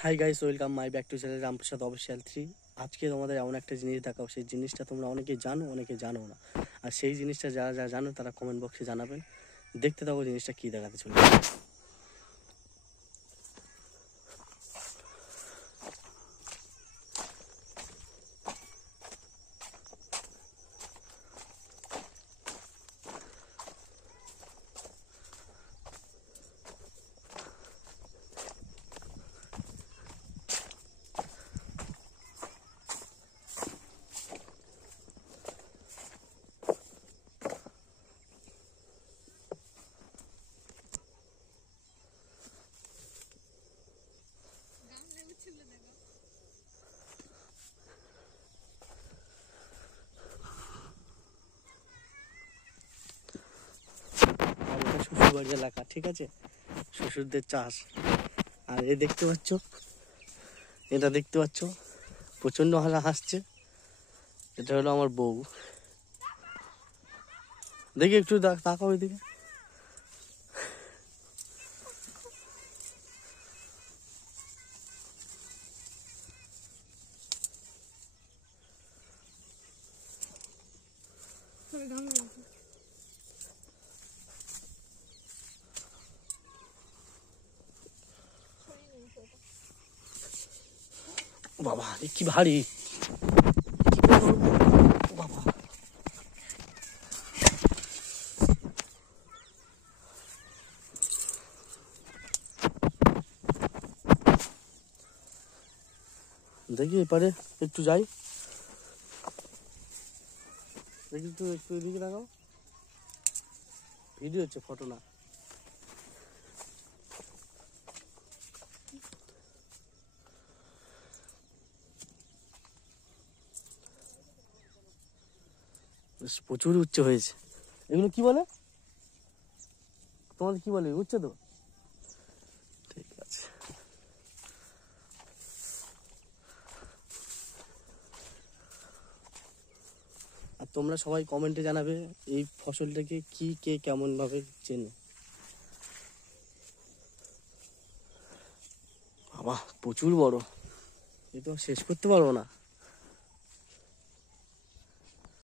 Hi guys, welcome my back to channel Ramprasad অফিসিয়াল 3। আজকে তোমাদের এমন একটা জিনিস দেখাও, সেই জিনিসটা তোমরা অনেকে জানো, অনেকে জানো না। আর সেই জিনিসটা যারা যারা জানো তারা কমেন্ট বক্সে জানাবেন। দেখতে থাকো জিনিসটা কী দেখাতে চলে। শ্বশুরবাড়ির এলাকা, ঠিক আছে, শ্বশুরদের চাষ। আর এ দেখতে পাচ্ছ, এটা দেখতে পাচ্ছ, প্রচণ্ড হাসছে। এটা হলো আমার বউ। দেখি একটু তাকাও ওইদিকে। বাবা কি ভারী, বাবা দেখি এপারে একটু যাই, দেখি একটু একটু এদিকে লাগাও। ভিডিও হচ্ছে, ফটো না। প্রচুর উচ্চ হয়েছে। এগুলো কি বলে, তোমাদের কি বলে, উচ্চ তো? ঠিক আছে। আর তোমরা সবাই কমেন্টে জানাবে এই ফসলটাকে কি কে কেমন ভাবে চেনে। বাবা প্রচুর বড়, এ তো শেষ করতে পারবো না।